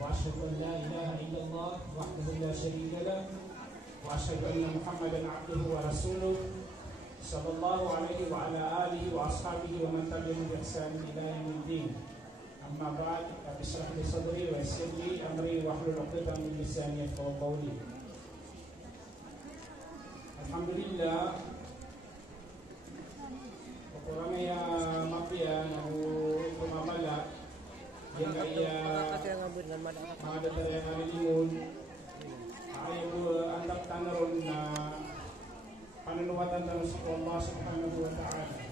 وأشهد أن لا إله إلا الله وحده لا شريك له وأشهد أن محمدا عبده ورسوله صلى الله عليه وعلى آله وأصحابه ومن تبعهم بإحسان إلى يوم الدين. أما بعد رب اشرح لي صدري ويسر لي أمري واحلل عقدة من لساني يفقهوا قولي. Alhamdulillah, kurangnya mafia nahu pemamala yang kaya ada dari halimun ayo andak tanaron na panunuwatan ng Allah subhanahu wa ta'ala.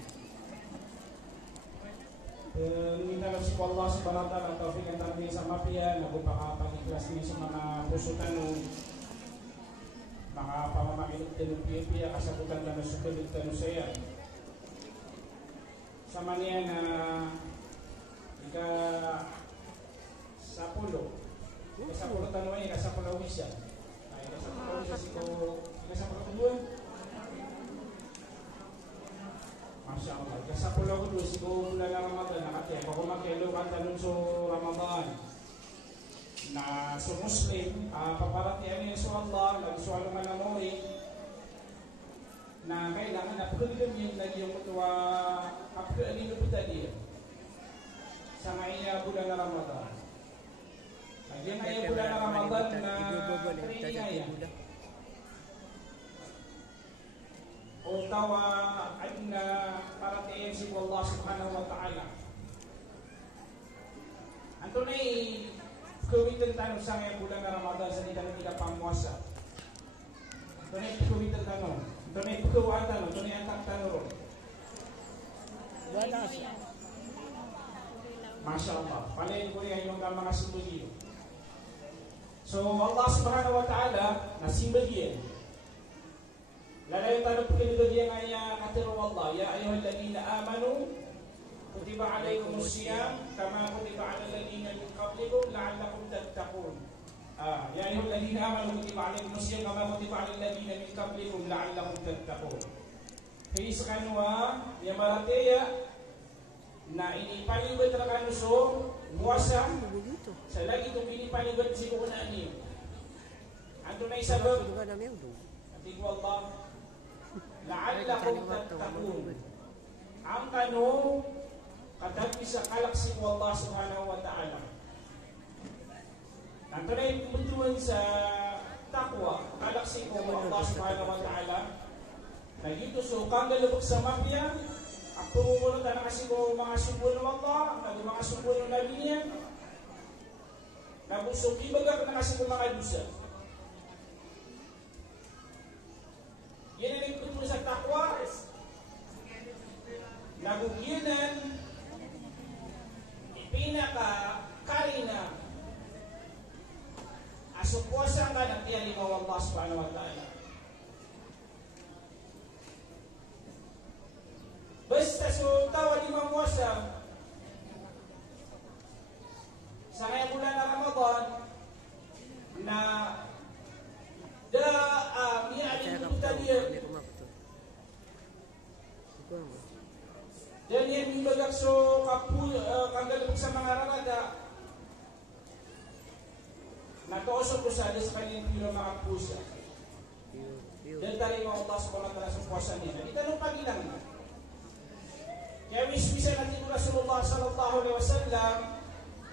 Minta ng Allah subhanahu wa ta'ala tawfiq ang tarni sa mafia na pagpapag-ikhlas niya sa mga puso tanong maka pamamakinig tanong piya kasabutan na nasukulog tanong saya sama niya na ika-10 tanong ay ika-10 wisa ay ika-10 wisa siko ika-10 tubuan Masya Allah ika-10 ko doon siko mula na Ramadan nakatya kung makilo ka tanong sa Ramadan na sa Muslim paparatian niya sa Allah nagsualo man ang mori na kailangan na pagkakita yung lagi yung kutuwa kapagkakita po tayo sa ngaya bulan na Ramadan. Yung ngaya bulan na Ramadan na karinigaya o tawa ay na paratian si Allah subhanahu wa ta'ala. Anto na kawitan tanong sa ngayong bulan na Ramadan sa nila pangwasa. Ito na kawitan tanong. Ito na pagkawaan tanong. Ito na antang tanong. Masya Allah. Palayin ko rin yung mga simbagyo. So Allah subhanahu wa ta'ala na simbagyan. Lalayo tanong pagkabigyan ngaya katiro Allah. Ya ayuhal ladina amanu كتب عليكم الصيام كما كتب على الذين من قبلكم لعلكم تتقون. يا أيها الذين آمنوا كتب عليكم الصيام كما كتب على الذين من قبلكم لعلكم تتقون. Kaya kanwa ya marateya na inipalibat ra kanuso muasa sa lagi itong inipalibat si ko na niyo. Anto na isabab ati ko Allah la'allakum tattaqun. Ang tanong kadang bisa kalaksi ko Allah subhanahu wa ta'ala. Nanto na yung kebetulan sa takwa kalaksi ko Allah subhanahu wa ta'ala na dito so kang galubog sa mafia ang pumumunod na kasi ko mga sumbol ng Allah mga sumbol ng Nabi niya nabusog ibagak na kasi ko mga dusa. Yan ang kebetulan sa takwa naguginan pinaka karina asupwasa ka na tiyan ni Allah subhanahu wa ta'ala. Basta so tawa ni mamuasa sa ngayong bulan na Ramadan na mialin kita dia dan yan ibagak so kanggalabog sa mga rarada natoso po sa kanyang pilo mga pusa dan tari mo Allah subhanahu wa ta'ala sa puasa niya itanong pagilang na kaya mismisa natin ko Rasulullah sallallahu alaihi wasallam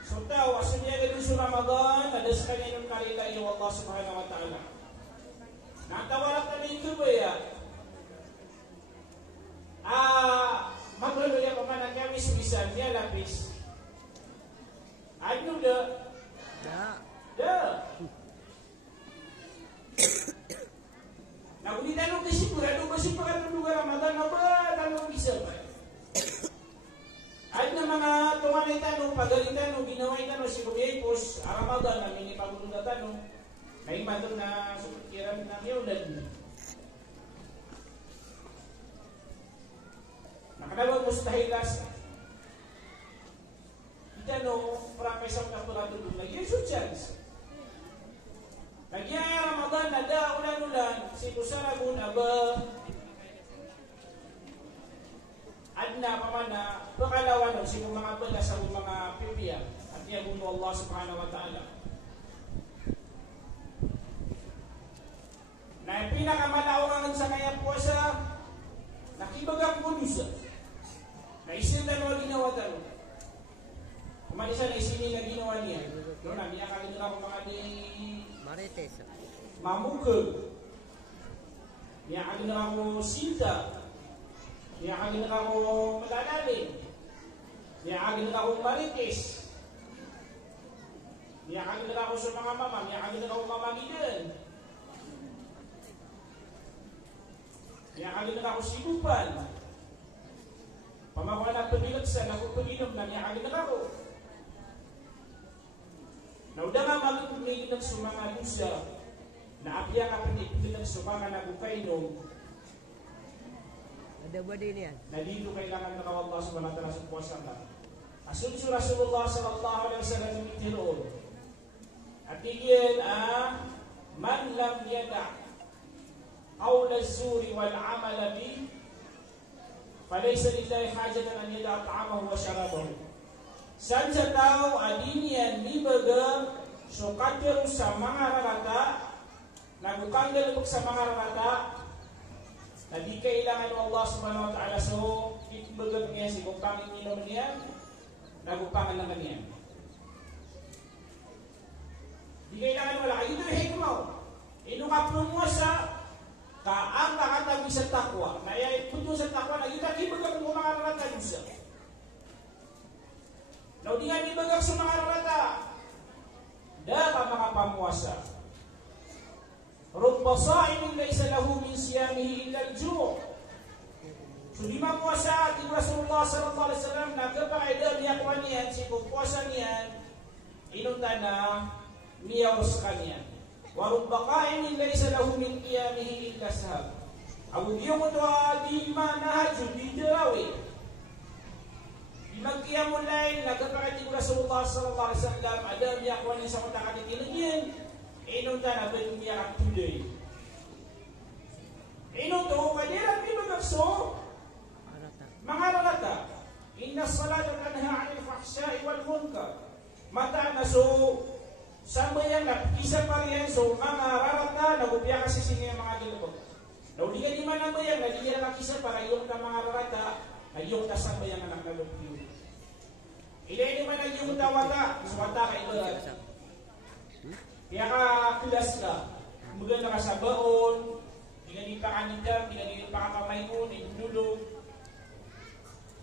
so tao aso niya gano'n sa Ramadan ada sa kanyang karila iyo Allah subhanahu wa ta'ala natawarak na rin ko ba ya maglulo niya pa man ang kamis bisan niya lapis. Ano da? Da. Nakunin tanong kasi sigurado ba si pagkatong lugar Ramadan na ba? Tanong bisa ba? Ay na mga tunganay tanong, pagaling tanong, ginaway tanong, si Kubyaypos, Ramadan na minipagulong na tanong, may matong na sukiran na yun. Nakadawag mustahilas kita no prakesang katulad dulu lagi chance lagi Ramadan ada ulan-ulan si kusaragun aba adna pamana pakalawan si mga pala sa mga pipiya at niya Allah subhanahu wa ta'ala Na pinakamalawangan sa kaya puasa, nakibagang kudusa. Na isin dalawa ginawa talo. Kumanisa na isini na ginawa niya. Doon na, niya kalin ako mga di Marites. mamukag. Niya kalin ako sinta. Niya kalin ako malalalin. Niya kalin ako marites. Niya kalin ako sa mga mama. Niya kalin ako mamagilan. Niya kalin ako sinupan. Pamakuha na pagilagsan, ako paginom na niya kalin ako. Nauda nga magpapagay ng sumanga lusa na apya ka pinipili ng sumanga na bukainom. Ada ba din yan? Na dito kailangan na Allah subhanahu wa ta'ala sa puwasa ka. Asun si Rasulullah sallallahu alaihi wasallam ng itiroon. At iyan man lam yada' qawla az-zuri wal 'amala bi falaysa lillahi hajatan an yada'a ta'amahu wa sharabahu. San sa tao adinian ni baga so katero sa mga rarata nagukang dalubog sa mga rarata na di kailangan ng Allah subhanahu wa ta'ala so itbagag niya si kukangin ninom niya nagupangan naman niya di kailangan wala kayo ito hikmaw inukaplo mo sa kaang kakatabi sa takwa na iputo sa takwa na itakibagag mo mga rarata yusa. Now, di nga ibagak sa mga rarata. Dapat mga pamuasa. Rubba sa'imin laysa lahu min siyamihi illa al-ju'. So, di mamuasa, di Rasulullah sallallahu alaihi wasallam na kapakaida niya kuha niyan, si pupuasa niyan, inunta na niyaos ka niyan. Wa rubba qa'imin laysa lahu min qiyamihi illa sahab. Abu diyo mo to di manahaju, di darawi. Magkiyamul lain nagkakati ko Rasulullah sallallahu alaihi wasallam ada biya ko ni sa kota katitilin inunta na ben biya ka today inunto kadiran di magakso mga rarata inna salata tanha 'anil fahsya'i wal munkar mata na so sambayang napisa pa riyan so mga rarata nagubiya kasi siya mga dilubog daw di ka di man nabayang nagiging nakisa para yung ka mga rarata ay yung kasambayang anak na lupyo. Ilay naman ang yung tawata, sumata ka ibarat. Kaya ka kulas ka, maganda ka sa baon, pinagin pa kanita, pinagin pa kamamayon, inulog.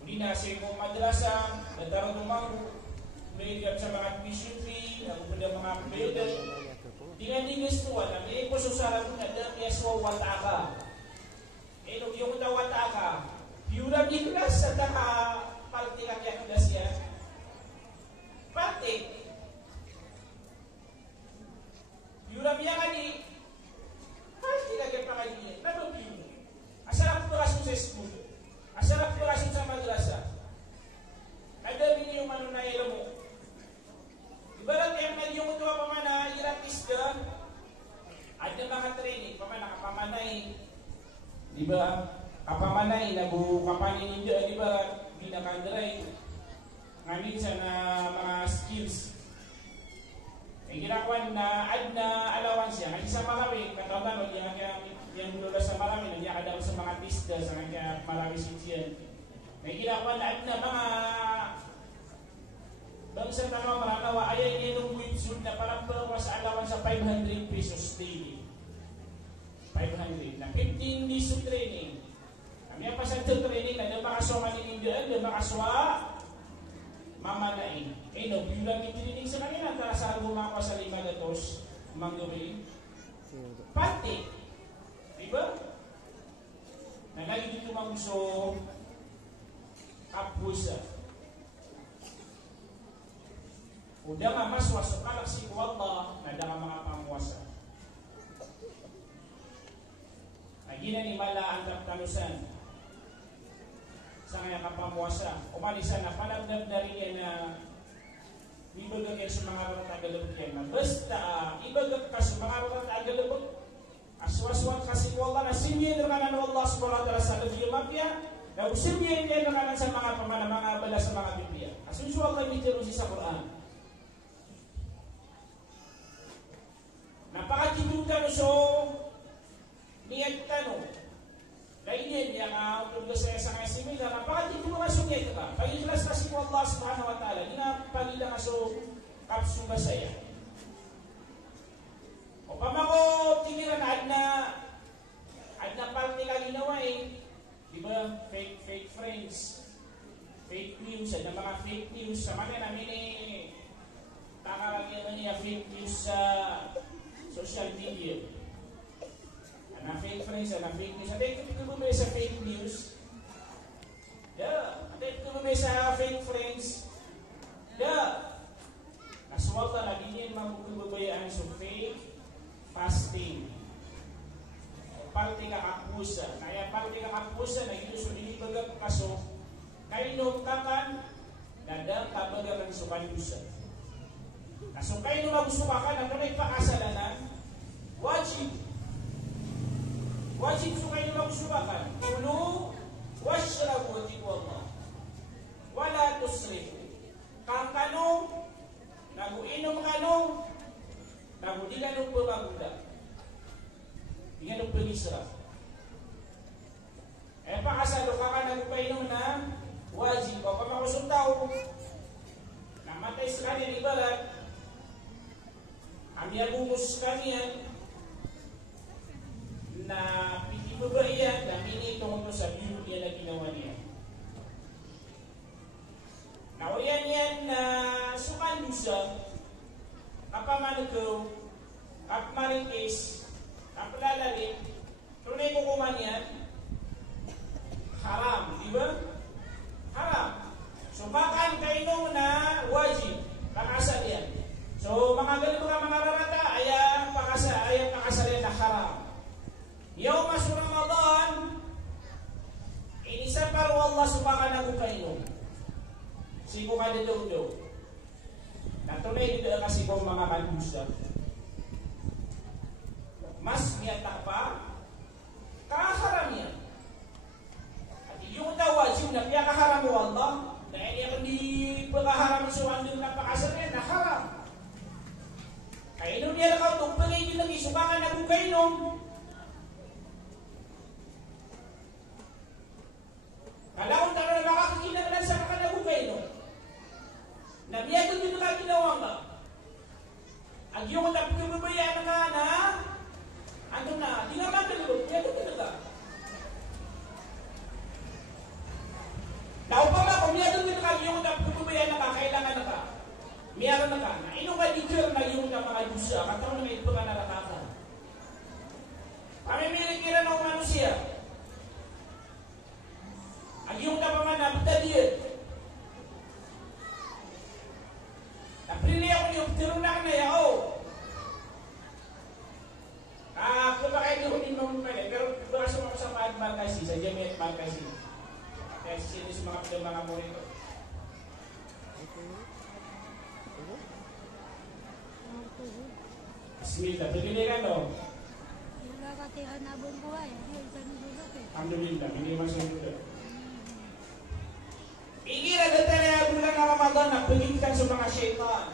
Hindi na siya kong madrasa, nadarang tumango, may sa mga tuition fee, nakupunta mga pedal. Dinaningis mo, na may pususara mo na dami aswa wata ka. Eh, yung tawata ka, piura di kulas, sa taka palti ka kaya kulas yan. Pati, piura biya ka ni, palti ka kaya pakaliyan, nababing. Asarap purasyon sa school, asarap purasyon sa madrasa. Kadami niyo man na ilo mo. Ibarat yung nagyong ito pa man na iratis ka, at yung mga training, pa man nakapamanay, di ba? Kapamanay, nabukapanin ninyo, di ba? Binakandray. Nga minsan na mga skills. Ay ginakuan na ad na alawan siya. Ngayon sa marami, katawan o yung lula sa marami, nandiyan ka daw sa mga pista, sa kanya marami siya. May ginakuan na ad na mga bangsa na mga maranawa, ayay niya nung website na parang palawa sa alawan sa 500 pesos daily. 500 na 15 days of training. Kami ang pasang training na makaswa maninindaan, makaswa mamanain. Eh no, yung lang yung training sa kanila, tara sa mga pa sa 5 datos, manggawin. Pati. Diba? Nagay dito mangso kapusa. Udah nga mas wasukalak si Allah na da mga pamuasa. Agina ni mala ang tanusan sa kanya kapamuasa. Umalisan na palagdab na rin na ibagag sa mga rata-agalabot yan. Basta ibagag ka sa mga rata-agalabot aswaswan kasi Allah na simyen naman ng Allah subhanahu wa ta'ala sa lagiyumapya na simyen din naman sa mga mga bala sa mga Biblia. Asunso Allah mitiro sa Quran. Napakatibutan so kapsuga saya. O pamako, tingiran, ad na parte ka ginawa eh. Diba? Fake friends. Fake news. Ad na mga fake news. Sa mga namin eh, takaragyan niya fake news sa social media. Ad na fake friends, ad na fake news. At ito ko bumili sa fake news. Yeah. At ito ko bumili sa fake friends. Yeah. Naswata na din yung magkukubayaan sa fake fasting. Parte ka kapusa. Kaya parte ka kapusa na yuso dinibagag kaso kay nung kakan nadang kabagagan sukan yusa. Kaso kay nung magsukakan na kanay pakasalanan wajib. Wajib so kay nung magsukakan. Kulu washrabu wajib Allah. Wala tusrifu. Kang kanong naguinom kanong nagudilan ng pemaguda. Hindi ng penisra. Eh pakasalo ka ka nagpainom na wajib. O pamakusong tao namatay sa kanya ibarat ang yagumos kanya na pitibabaiyan na minitong ito sa Biblia na ginawa niya. Nawayan yan na sukan dusa kapamanagaw, kapmaringkis, kapalalalik, tunay kukuman yan, haram, di ba? Haram. So, bakan kayo na wajib, pakasal yan. So, mga ganito ka mga rarata, ayang pakasal yan na haram. Yaw masu Ramadan, inisa paru Allah subakan ako kayo. Sigo ka dito. Natunay dito kasi kung mga kandusa. Mas miyata pa, kaharam yan. At yung wajib na piyakaharam mo Allah, dahil yung di pagkaharam sa wandong napakasal yan, naharam. Kaya nung niya lang ito, pagay din lang isukakan na kung kayo. Kalawang taro na makakakinaglan sa kakalago kayo. Nabiyago dito ka ginawa nga. Ang iyong napagbabayaan nga na, ano na, di nga magkalabot, biyago dito ka. Tao pa ba, kung biyago dito ka, iyong napagbabayaan na ka, kailangan na ka. Miyaro na ka, na inong ka-declare na iyong na mga dusa, kataon na may ito ka narataka. Pamimilikiran ng ano siya. Ang iyong napaman na pagdadiyan. Napili ako yung tirunak na yao. Kung bakit hindi ko din pala, pero baka sumama sa Markasi, sa Jamiat Markasi. Kaya sino sa mga mo rito. Bismillah, pagkili ka no? Nakakatihan na buong buhay. Alhamdulillah, hindi masunod. Igira dito na bulan na Ramadan na pagigtan sa mga syaitan.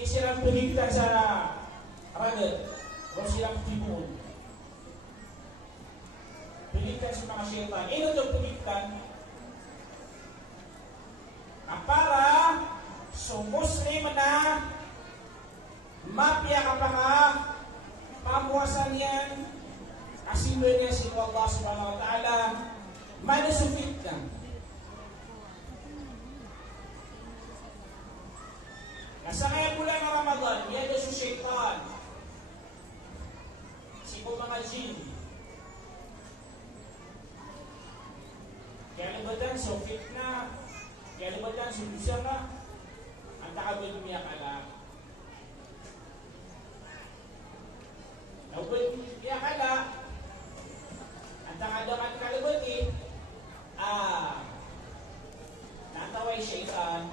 Silang pagigtan sa ragat o silang tibun. Pagigtan sa mga syaitan. Ino itong pagigtan na para so Muslim na mapya ka pa ka pamuwasan yan kasi niya si Allah subhanahu wa ta'ala manusufit na. Nasa kaya bulan ng Ramadan, yan yung syaitan. Sipo mga jin. Kaya libatan, so fitna. Kaya libatan, so bisa ka. Ang takabal niya ka lang. Naubal niya ka lang. Ang takadaman ka libati. Nataway syaitan.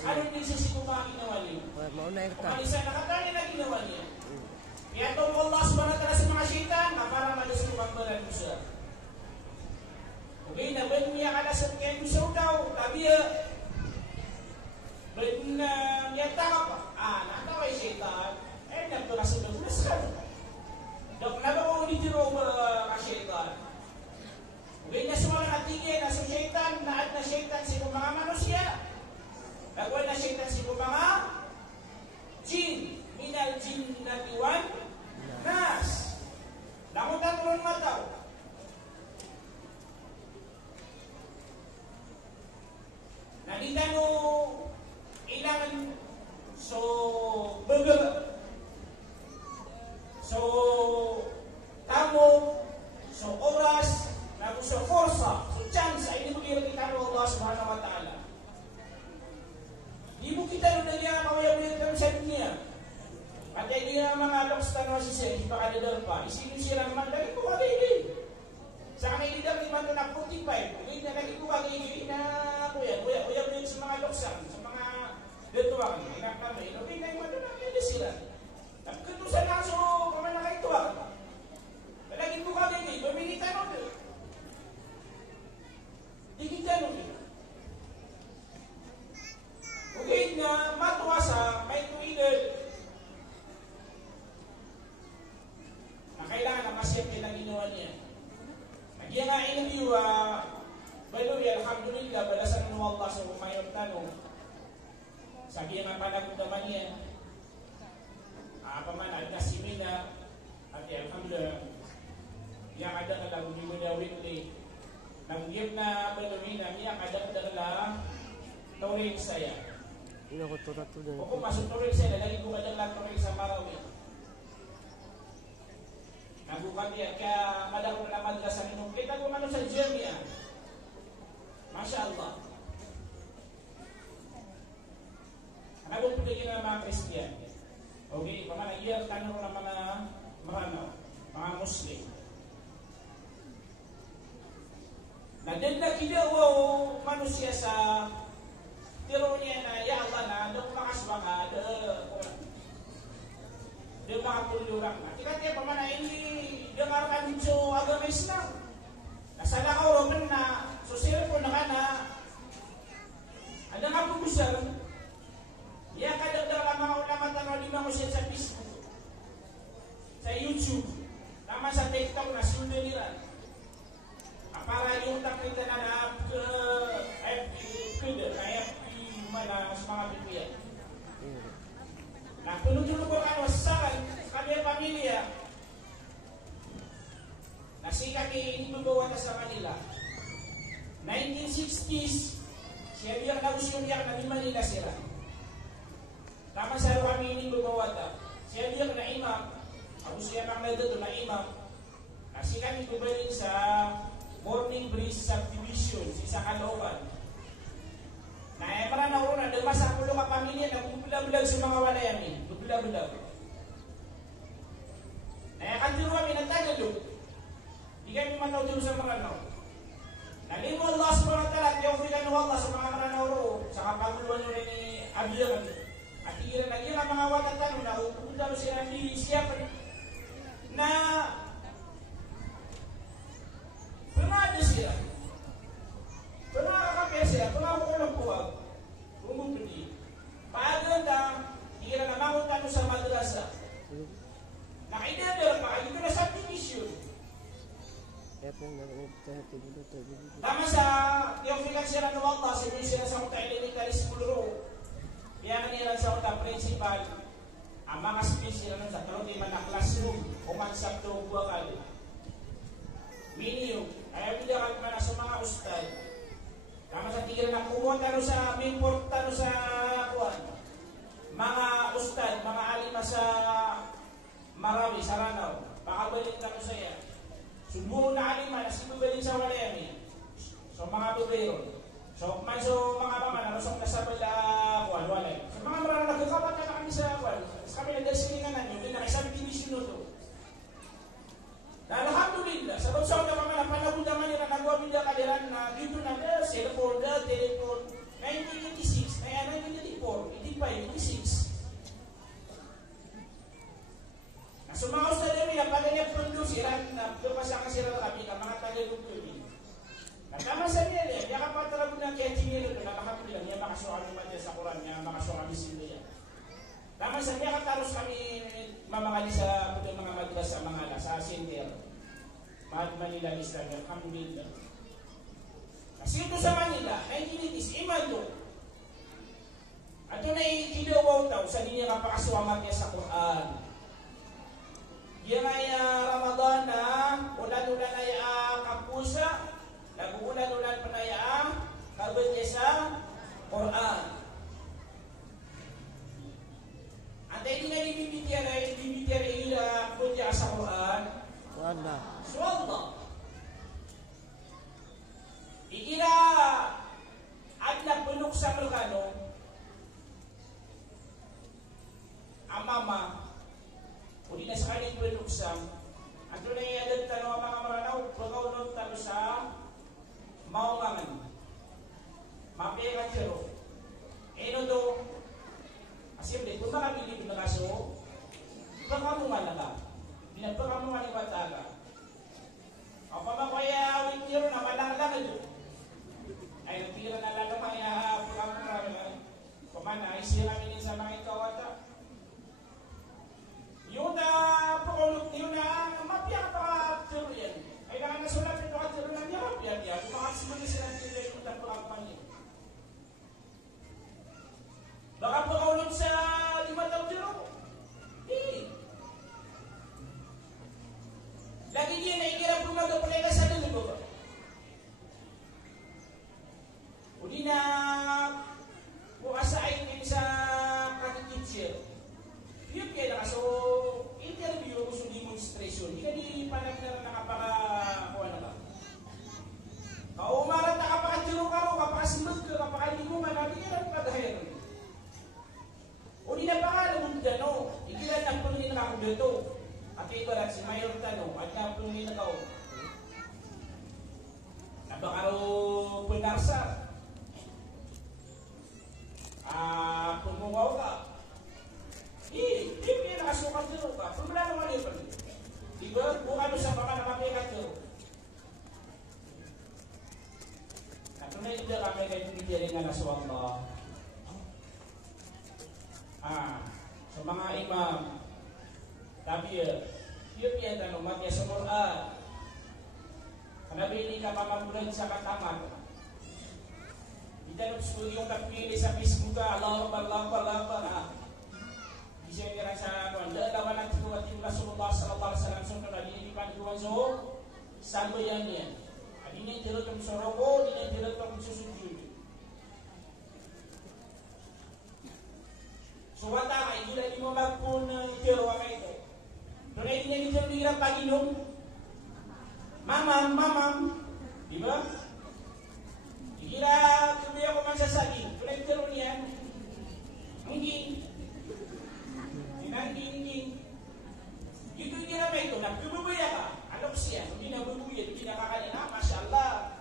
Ano din siya si mga ginawa niya? Kumalisa nakatali na ginawa niya. Kaya itong Allah subhanahu wa ta'ala sa mga syaitan, para malusukan mo lang siya. Okay, naban niya ka na sa kaya gusto daw, tabi niya taka pa. Nataway syaitan, nagpulasunod na siya. Dok, nabakaulit-iro ka syaitan. Okay, nasuwa na natigay, nasa syaitan, naat na syaitan sa mga manusia. kita na niya kawaya-waya kami sa dunia. At hindi nga mga lokstan na si baka nadal pa. Isipin siya naman, lagi ko kagigil. Sa kanil nila, lima ito na 45. Hindi na lagi ko kagigil na kuya sa mga loksan, sa mga detuwang. Inak namin, hindi na yung na hindi sila. Nagkatusan na so, kung nakaituwang. Lagi ko kagigil, pamilita nun. Di kita nun. Okay nga, matuwa sa may tuwidal. Kailangan na masip na ginawa niya. Nagyan nga interview, Baloy, alhamdulillah, balasan ng Allah sa umayong tanong. Sabi nga panagod naman niya, pamanad na si Mina, at alhamdulillah, niya kada ka lang, hindi mo niya weekly. Nanggip na Baloy na, niya kada ka lang, turin saya. O kung masuk turin saya, lagi ko kada lang turin sa Marawi. Nabukan dia kaya madam na madrasah minum. Kita kung ano sa Jermia. Masya Allah. Nabong pagiging ng mga Kristiyan. Okay, mga iyang tanong ng mga Muslim. Nadenda kita manusia sa tiro niya na ya Allah na dok makasbang dia makapulurang. Ketika dia pemana ini dengarkan hijau agama Islam. Nasala ka orang na sosial pun nakana. Ada nga po besar. Ya kadang-kadang mga ulama tanong di mga sa Facebook, sa YouTube, tama sa TikTok na sundo nila. Para yung takita na ke FB mana sa mga pipiyan. Nah, tulong-tulong ko kan wasakan sa kanyang pamilya. Nasi kami ini membawa sa Manila. 1960s, siya biyak na gusto biyak na di Manila sila. Tama sa kami ini membawa ta. Siya biyak na imam. Ako siya pang nagdato na imam. Nasi kami kubalin sa Morning Breeze Subdivision sa Caloocan. Nah, para na una, ada masa pulo ka pamilya na bubulag-bulag sa mga walayamin. Bubulag-bulag. Nah, kandiru kami nagtagal doon. Di kami manaw doon sa maranaw. Nalimu Allah SWT, tiyawfilan ng Allah sa mga maranaw roon. Sa kapaguluan nyo rin ni Abiyaman. At iyan ang mga watatan na upunta mo siya ni siyapan na pernah siya. Pernah kakapya siya, pernah ko ng buwag. Umubuli. Paaganda, hira na mamunta sa madrasa. Nakaidadar pa, hindi ko na subdivision. Tama sa tiyawfilan siya ng Allah, sabihin siya sa mga elementary school room. Kaya nila sa mga principal, ang mga special sa karoon di man na classroom, kumansap to buwa kali. Minimum, ayaw bilang ka na sa mga ustad. Tama sa tigil na pumunta sa importa sa mga ustad, mga alima sa Marawi, Saranaw, pakabalik na ko sa iya. Subuho na alima, nasibubalik sa walayami. So mga bubero. So mga paman, narusok na sa walay. So mga marang nagkakapat na kami sa sa kami nagdasilingan na nyo, nakisang division to. Alhamdulillah, sebab sa mga panahon naman nila nagawa nila kadiran na dito na cellphone, telephone, 1986, 1984, 85, 86. Nasumaos na din nila, pag niya pundo sila, napapasa ka sila kami, ka mga tagalog yun. Nagkama sa nila, niya kapatarag na kaya tinilo doon, nakakapila, niya makasukan naman niya sa Quran, niya makasukan sila yan. Tama sa niya kataros kami mamagali sa mga madrasa, mga sa center. Manila Islam, alhamdulillah. Kasi ito sa Manila, 1980s, iman to. At ito na ikilawaw daw sa linya kapakaswamat niya sa Quran. Yan ay Ramadan na ulan-ulan ay kapusa, nag-ulan-ulan pa na yan, kabit niya sa Quran. At hindi na ibibigyan ila punja sa Quran. Wala. Swallah. Ikira at nagpunok sa Merkano, tugsam. At yun ay adat tanong ang mga maranaw, pagkaunod talo sa maungangan. Mapiagat siro. Eno do, asimple, kung makabili ng kaso, pagkamungan na ka. Pinagpakamungan ni Bataga. O pamakaya awin tiro na malanglang ito. Ay, natira na lang naman, pagkamungan na. Pamana, ay siya kami sa mga ikawata. Yung na pakulot niyo na mapya pa tiro yan. Ay lang nasulat ito ka tiro na niya mapya niya. Kumakasimunin sila nila yung tapakapan niya. Baka pakulot sa 5 taon tiro. Lagi dia naikira pumaga pala sa dulo. Udi na bukasain din sa kakititsir. Yun kaya na so interview ko sa demonstration. Hindi ka di panag na nakapakakuha na ka. Kaumarat na kapakatiro ka ro, kapakasimot ka, kapakalimungan, natin ka lang paghayan. Udi na pa ka naman gano. Ikilan ang pangin na ako dito. At ibarat si Mayor Tanong at kapulungin na kao. Nabakaro punarsa. Pumungaw ka. Hindi niya nakasukat nyo ka. Pumula naman yun pa rin. Diba? Bukan sa baka nakapikat nyo. Natunay nyo kami kayo tumidirin nga nasuwag ba? Sa mga imam, tapi yun yan tanong, matya sa Quran. Kanabili ka mamamulan sa kataman. Itanong sa yung kapili sa Facebook ka, Allah Akbar. Bisa kira sa ano, dalawa ng tuwa ti Rasulullah sallallahu alaihi wasallam sunod na dinipan ko so sambo yan yan. Adini tiro tum soroko, dini tiro tum susujud. So wata kay gila di mo magpun tiro wa kay ito. Doon hindi niya dito Panginoon. Mamam, di ba? Gila tuloy ako magsasaging. Doon ay tiro niyan. Hindi. Hindi. Ito yung ginamay ito, nagbubuya ka. Ano siya? Hindi nabubuya, hindi nakakalina. Masya Allah.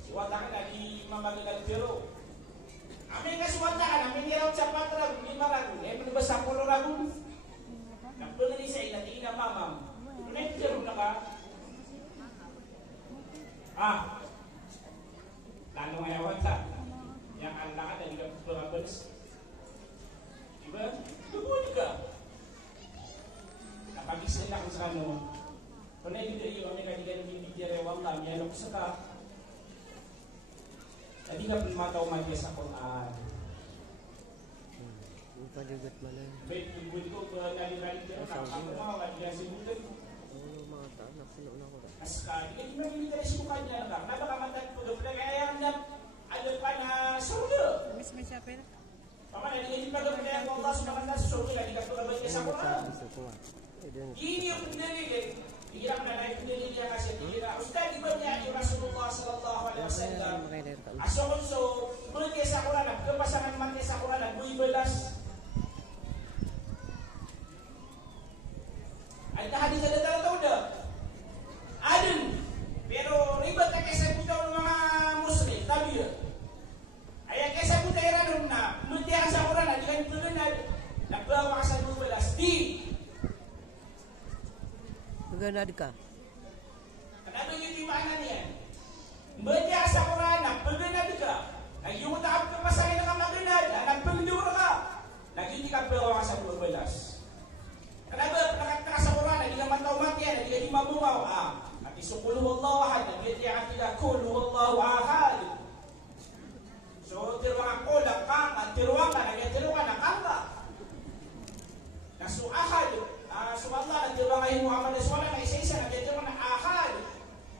Siwata ka na, di mamagagal pero. Amin nga siwata ka na, may niraw sa 4 ragun, 5 ragun. Eh, ano ba sa 4 ragun? Nagpunan ni sa ina, tingin na mamam. Ano yung pero na ka? Lalo nga yawan ta. Yang ang lakad na hindi ka pagpapagos. Diba? Lubunin ka. Napagising ako sa ano. Kung na-ibigay yung kami kanilang bibigyan rewang lang, yan ako sa ka. Hindi ka mataw magya sa Quran. Yung padugot mo lang. Wait, yung ko, naliralit yun, nakakakumawa, hindi yan sinutin. Oo, mga tao, napuno na ko. Askari, hindi mag-interest mo kanya lang. Napakamatag po doon, kaya na, ano pa na, sauda. Miss may siya pera. Mama, hindi pa doon kaya kung Allah subhanahu wa ta'ala sauda, hindi ka tulabay niya sa Quran. Ini yung pinili, hirap na naipinili niya kasi tira. Ustad, iba niya yung Rasulullah sallallahu alaihi wasallam. Asokon so, mulke sa Quran, kepasangan mati sa Quran, nagbuhi belas. Ada hadis ada tahu dah. Adun. Pero ribet tak kisah buta ng mga Muslim, tabi ya. Ayah kisah buta era dun na, mulke sa Quran, di kan tulen na. Nagbawa sa 12 di. Maganad ka? Kenapa gitu mana niya? Baca sa Quran, pagganad ka. Yung taap ka masaya na maganad, nagpagdur ka. Lagi ka pero sa 12. Kenapa nakataka sa Quran, hindi ka mataw mati yan, hindi ka di mabumaw. At isukuluhu Allah ahad, hindi ka tila kuluhu Allah ahad. So, tiruang ko, lakang, tiruang ka, nagtiruang ka, nakanga. Nasu ahad. Subhanallah, nagtiruang kayo Muhammad Aswala na isa-isa, nagtiruang na ahad.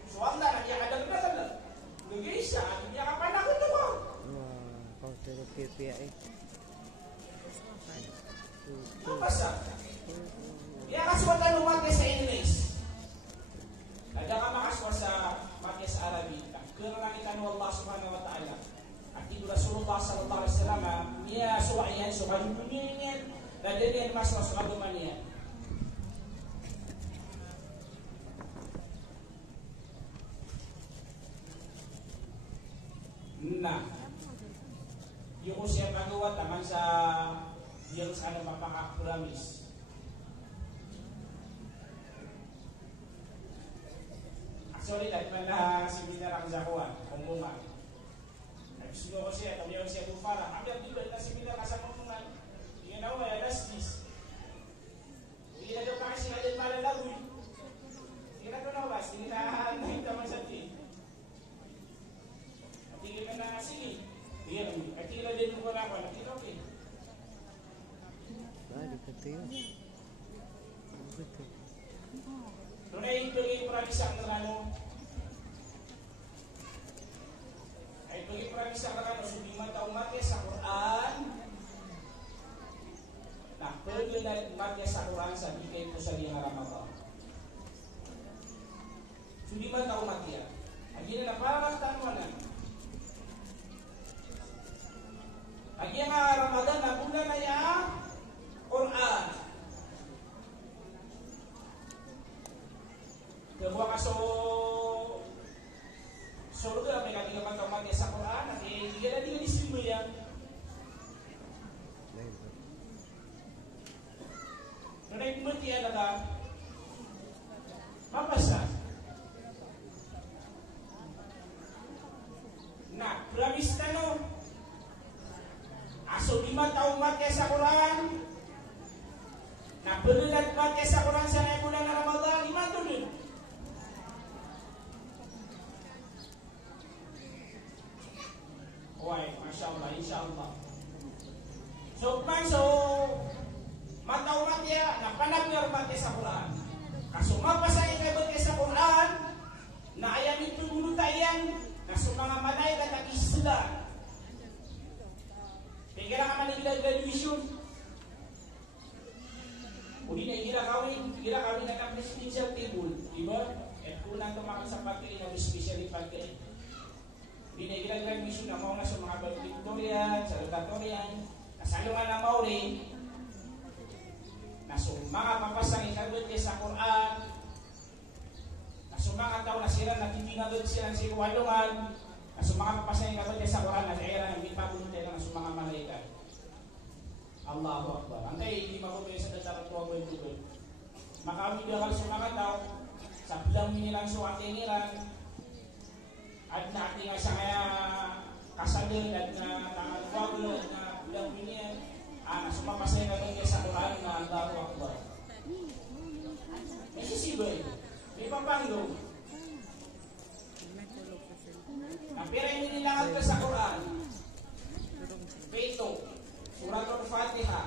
Subhanallah, nagtiruang na talaga. Nag-isa, hindi ka pa nakutuwa. Kau terus PPI. Mabasa. Kaya kaswatan lumati sa English. Kada ka makaswa sa mati sa Arabic. Kailangan ng Allah subhanahu wa ta'ala. At ito Rasulullah sallallahu alaihi wasallam, niya suwayan, suwayan niya. Dan dia masuk agama niya. naman sa Diyos ano mapaka-promise. Actually, dahil man na seminar ang zakuan, kumungan. Nagsuno ko siya, kami yung siya bufara. Hanggang dito, na seminar sa kumungan. Hindi na ako, may alastis. Hindi na daw kasi nga din malalagoy. Hindi na ito na was, hindi na nakita man sa tin. At hindi na sige. At hindi na din ko na ako, nakita okay. Di ka tayo. Doon ay ipagay pranisang ng ano. Ay ipagay pranisang ng ano. Sumiman taong matya sa Quran. Nah, pergi na matya sa Quran sa bigay ko sa liyang Ramadan. Sumiman taong matya. Lagi na parang tanwanan. Lagi ang Ramadan na bulan na yan. Quran. Kebuah kaso surga may katigapan kamatya sa Quran at hindi na di silbi yan. Nung nagpunti yan na mapasa na promise na no aso 5 taong matya sa Quran na benulat matya sa Quran sa bulan na Ramadan 5 tuloy. Why, Masya Allah, Insya Allah. So, mataw matya, napanagnar matya sa Quran. Kaso mapasay kayo matya sa Quran, na ayam itu dulu tayan, na mga malaikat at isla. Kaya ka man nila graduation. Uli na gira kawin na presidential table, diba? At unang tumakan sa pagkain, na especially pagkain. Binigyan mission na mga sa mga valedictorian, salutatorian, nasalungan na mauri, na mga papasang inagod sa Quran, na mga tao na sila natitinagod sila sa iwalungan, na mga papasang inagod sa Quran, na kaya ng ipabulong tayo ng mga malaikat. Allahu Akbar. Antay, hindi makubay sa datarang tuwa ko yung makawid akal sa mga tao, sa bilang minilang suwate nilang, at na ating sa kaya kasalin at na tangalwag at na bilang binyan na sumapasay na rin sa Quran na Allahu Akbar. May sisiboy, may papanggo. Ang pera yung nilangag ka sa Quran, Beto, Surat Al-Fatiha,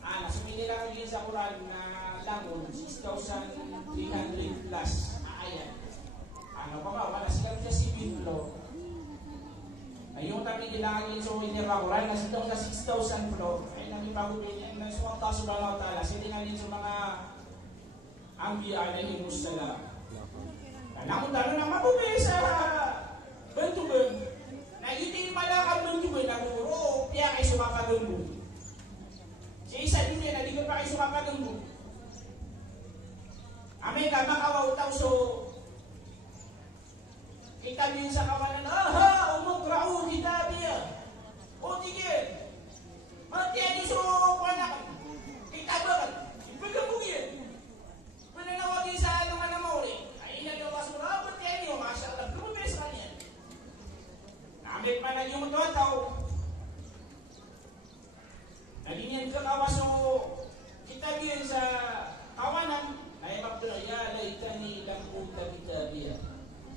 nasuminilang din sa Quran na langon 6,300 plus ayat. Ano pa ba? Wala silang siya si Biblo. Ayun kami dilangin so inirakuran na sitong sa 6,000 floor. Ay nangipagubin yan na suwanta subhanahu wa ta'ala. Silinganin sa mga ambiya alaihi wassalam. Namun talo na mabubi sa bentugan. Na hindi malakang bentugan na guro piya kay sumapagan mo. Si isa din yan, hindi pa kay sumapagan mo. Amin ka makawaw tao so kita din sa kawalan, umukra'u kitabiya. O tigil. Mati yan iso ko anak. Kita ba ka? Ipagabog yan. Mananawagin sa anong anamori. Ay nagawa sura, mati yan yun. Masya Allah, lumabes ka niyan. Namit pa na yung mga tao. Naging yan kakawas o kitabiyan sa kawanan. Ay magpilaya, laitani lang punta kitabiya.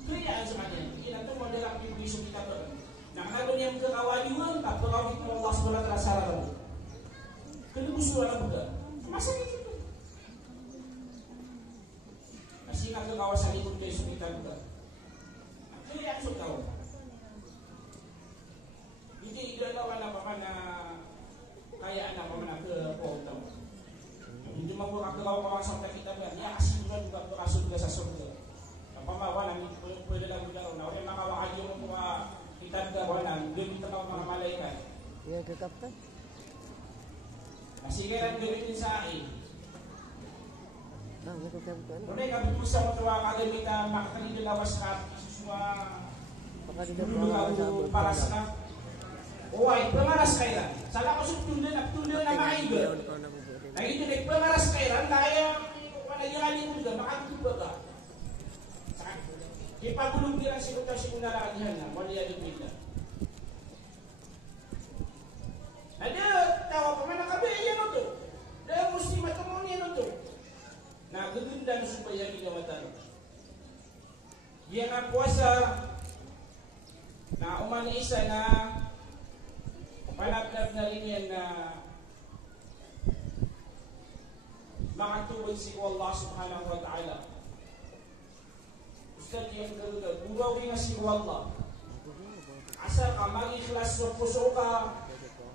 Kaya sa kanya, hindi na ito model ang pipiso kita ba? Nakakaroon niyang kakawaliwan, kapagawit mo Allah SWT sa sarang mo. Kalubusuan ang buka. Masakit ito. Kasi nakakawa sa likod kayo sa kita buka. Kaya ang sutaw. Hindi igagawa na pa na kayaan na pa na ke-photo. Hindi magkakagawa pa sa kita ba? Niya kasi buka kasod ka sa surga. Pamawa namin pwede lang magkaroon na okay makawakad yung mga kitad ka walang doon ito mga malaikat. Iya ke kapten? Nasigaran gamitin sa akin. Ke kapten. Muna kabibusa mo ito kagamita makakalilawas ka isuswa Baka dito dulu paras na Uway, pengaras kairan. Salah ko subtundo na maiga. Nah itu dek pengaras kairan, kaya wala yung aling uga, makatuba ka. Ipagulong nila si Kuta nalakadihan na, wala yung bila. Ada, tawa pa man nakabi, yan o to. Dahil muslim at kamuni, yan o to. Nagaganda na supaya ginawa tayo. Yan ang puwasa na umani isa na panagdag na rin yan na makatubig si Allah subhanahu wa ta'ala. Ustad yung galugat, burawin na si Allah. Asal ka mag-ikhlas sa puso ka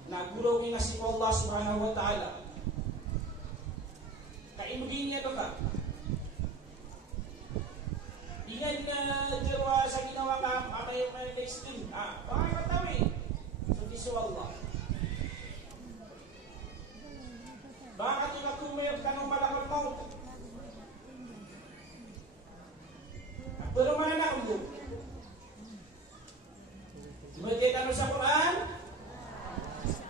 na burawin na si Allah subhanahu wa ta'ala. Kainugin niya ito ka. Ingan na dirwa sa ginawa ka, amay na-stream. Pangakatawi. So, kiso Allah. Baka tumakumayag ka ng malakot mo. Pero mana na kung doon? Sumati ka sa Quran?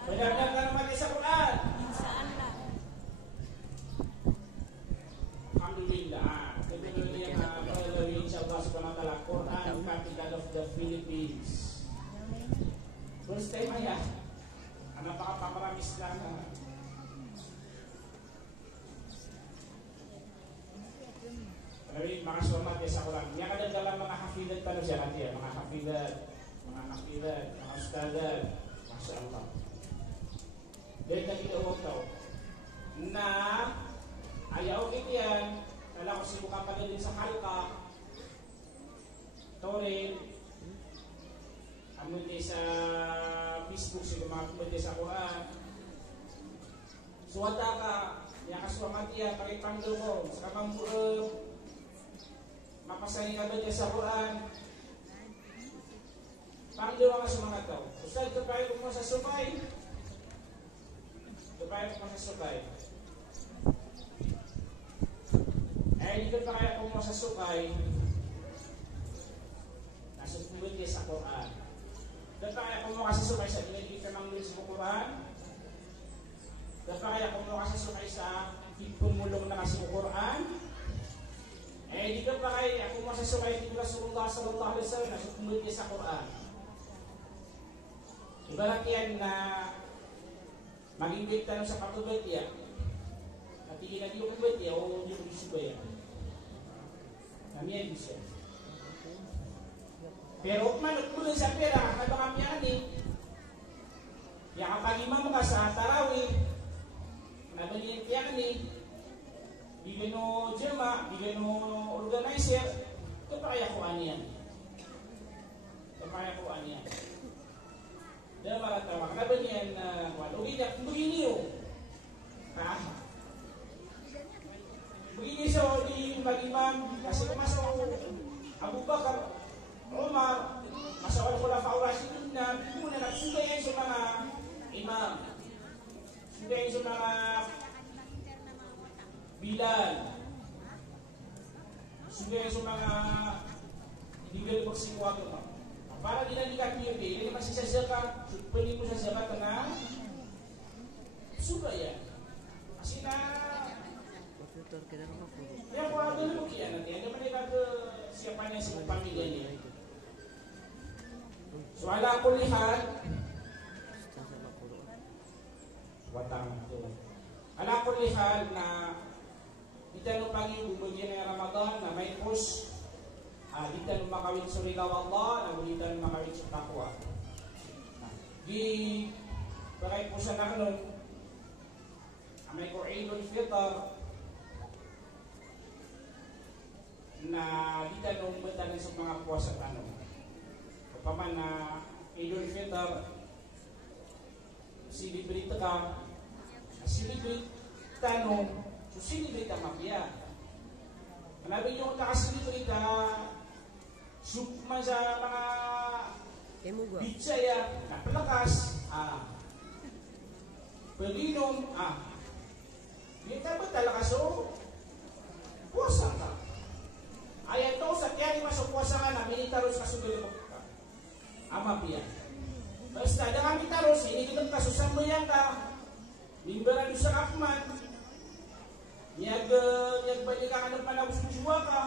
Benar-benar ka naman sa Quran? Alhamdulillah. Kebetulan yang melalui insyaAllah subhanahu wa ta'ala Quran Capital of the Philippines. First time ya. Napakapamaramis lang na. Pero mga sumat ya sa Quran. Yang ada dalam mga hafidat pa siya nanti ya. Mga hafidat, mga ustadad. Masya Allah. Dari kita tahu na ayaw kitiyan. Kala ko sinuka pa din sa halka. Torin. Amunti sa Facebook sila mga kumunti sa Quran. Suwata ka. Yang kaswamat ya. Pakipangdo ko. Sa kamampuran. Mapasangin ka doon sa Quran. Pangdiwa ka sa mga tao. Ustad, kapay ko mo sa subay. Kapay ko mo sa subay. Hindi ka kaya ko mo sa subay. Nasusunod ka sa Quran. Kapay ko mo ka sa subay sa dinigit ka ng lulis sa Quran. Kapay ko mo ka sa subay sa pumulong na kasi Quran. Di ka pa kaya ako masasukay ni Rasulullah sallallahu alaihi wasallam na sumunod niya sa Quran. Ibarat yan na mag-invite tanong sa pagkabat yan. At ikinag yung pagkabat yan o yung gusto ba yan. Kami yan gusto. Pero manot mo sa pera, na baka yan eh. Yang kapag imam ka sa tarawih, na ganyan yan eh. Bigyan mo jema, bigyan mo organizer, kapaya ko aniyan. Kapaya ko aniyan. Dahil maratawa, kanaban yan na begini yun. Begini so, di mag-imam, kasi kumasok Abu Bakar, Umar, masawal ko lang pa-Rashidin na, muna nagsugay yan sa mga imam. Sugay yan sa mga Bilal. Sugay sa mga illegal magsimuwa ko. Para di na dikakiyot eh. Hindi naman siya ka. Pwede mo sa zakat na sugay yan. Kasi na kaya ko agad mo kaya natin. Hindi naman ikaw siya niya sa pamilya niya. So ala ko lihat watang ito. Ala ko lihat na kita no pagi bumagyan ng Ramadan na may push. Kita no makawin sa rilaw Allah, na kita no makawin sa takwa. Di bagay po sa nakanon, may Qur'anul Fitr na kita no matanan sa mga puasa tanong. Kapaman na Idul Fitr, celebrate ka, celebrate tanong, so celebrate ang mapya. Manabi yung nakasilibrate ka, sukma sa mga bitsaya, napalakas, pag-inom, hindi ka ba talakas o puwasa ka? Ayan to, sa kaya masok puwasa ka na, minitaros ka sumili mo ka. Mapya. basta ada kami taruh sini kita kasus sambayang ka. Mimbaran sa kakman. Niyag banyak ka ng panabos ng juwa ka.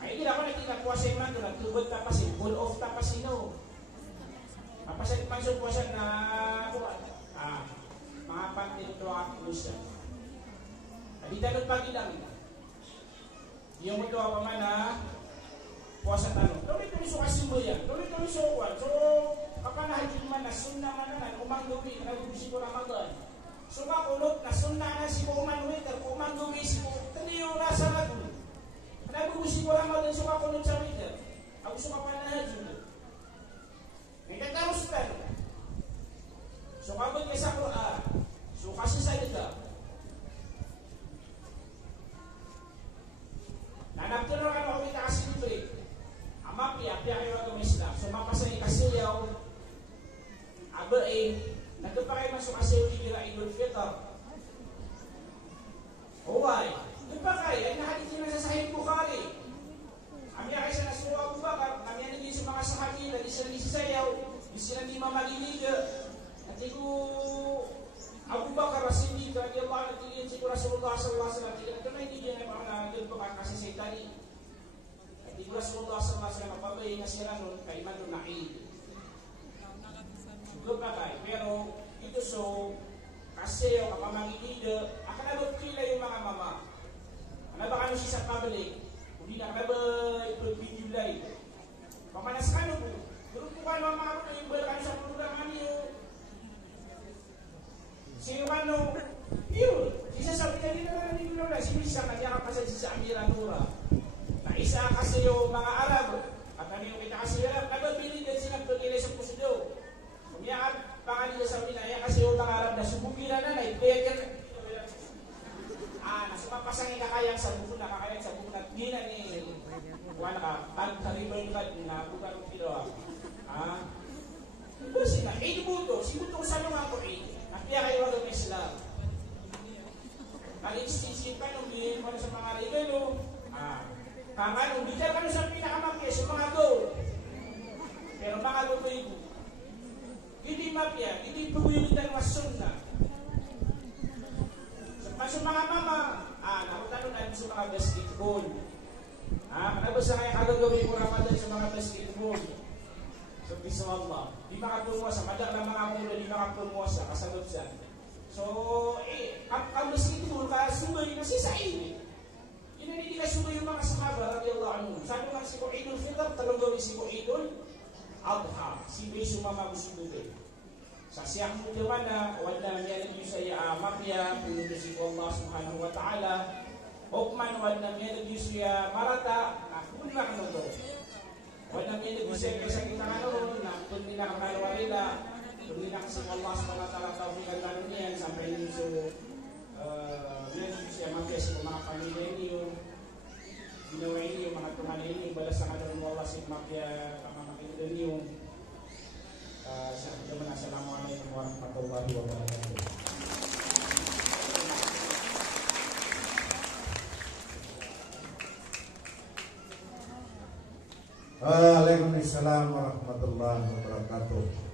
Ay hindi ako nagkikapuasa yung mga doon. Tubod tapasin, full off tapasin no. Papasan pansong puwasan na mga pantin ito ang ilusya. Hindi tanong pagilang. Yung ito ang pamana puasa tanong. Tuloy-tuloy so kasimbayan. Tuloy-tuloy so kuwan. So kapanahal man na sunna man na umang gawi. Nagbusi ko Ramadan. So kakulot na sunna na si ko umang winter. Umang gawi si ko. Taniyo nasa lagun. Nagbusi ko Ramadan so kakulot sa winter. Ako so kapanahal dito. Nagkakaros ka. So kabot ka sa Quran. So kasi sa ito. Nanaptunan ka na kita kasi libre. Ama piya kayo ang Islam. So mapasay kasi yaw. Aba nagkapakay masuk kasi yung kira Idul Fitr. Huwag. Nagpakay. Ay nahalitin na sa Sahih Bukhari. Kami ay sa nasuwa Abu Bakar. Kami ay naging sa mga sahabi. Lagi sila sayaw. Di sila di mamagilig. At ito Abu Bakar Rasulullah radhiyallahu anhu tingin si Rasulullah sallallahu alaihi wasallam tingin ito na hindi niya mga nagpapakay kasi sa itali. At ito Rasulullah sallallahu alaihi wasallam mapabay na sila nun kay Iman Na'id. Gupakay. Pero ito so kasi yung kapamagilig akan abot kila yung mga mama. Ano ba kano siya sa pabalik? Hindi na ka ba ipag-video live? Pamanas ka no po. Durut po ka naman mga kapag yung bala kano sa program niyo. Sino ka no? Yun. Isa sabi na din na narinig na si Misa kanya kapasad sa Amira Nura. Na isa kasi yung mga Arab. At kami yung kita kasi Arab. Nagpapili din sila pagkilay sa pusido. Kumiyakat pangalit sa pinaya kasi yung mga Arab na subukilan na na. Nasumapasang ikakayang sa buko na kakayang sa buko na di na ni kuha na ka pag-karibay ka na buka ng kilo ito sila buto si buto sa nung ako napiya kayo wag ng Islam nag-istisip ka nung dihin mo sa mga regalo kaman nung bitar ka nung sa pinakamakya sa mga gold pero mga gold ko ito hindi mapya hindi pagwiwitan was sunna. Masuk mga mama, nakutano na sa mga basketball. Kanabasa kaya kagagawin mo Ramadan sa mga basketball. So, bisa Allah. Di makapumuasa, madak na mga mulo, di makapumuasa, kasagot siya. So, ang basketball, kasugay kasi sa ini. Hindi ka sugay yung mga sahaba, radiyallahu anhu. Sabi nga si ko Idul Fitr, talong gawin si ko Idul Adha. Si Beso Mama Gusugay. Sa siyang mudawan na wala niya naging siya makya pinutusin ko Allah subhanahu wa ta'ala hukman wala niya naging siya marata nakun na kano to wala niya naging siya kasa kita kano na kung nakakalwarila kung nakasing Allah subhanahu wa ta'ala tawag ang niyan sampai niyo so naging siya makya sa mga pamilya niyo ginawa niyo mga tumanin niyo balas sa kanon Allah sa makya pamamakita niyo. Assalamualaikum warahmatullahi wabarakatuh. Waalaikumsalam warahmatullahi wabarakatuh.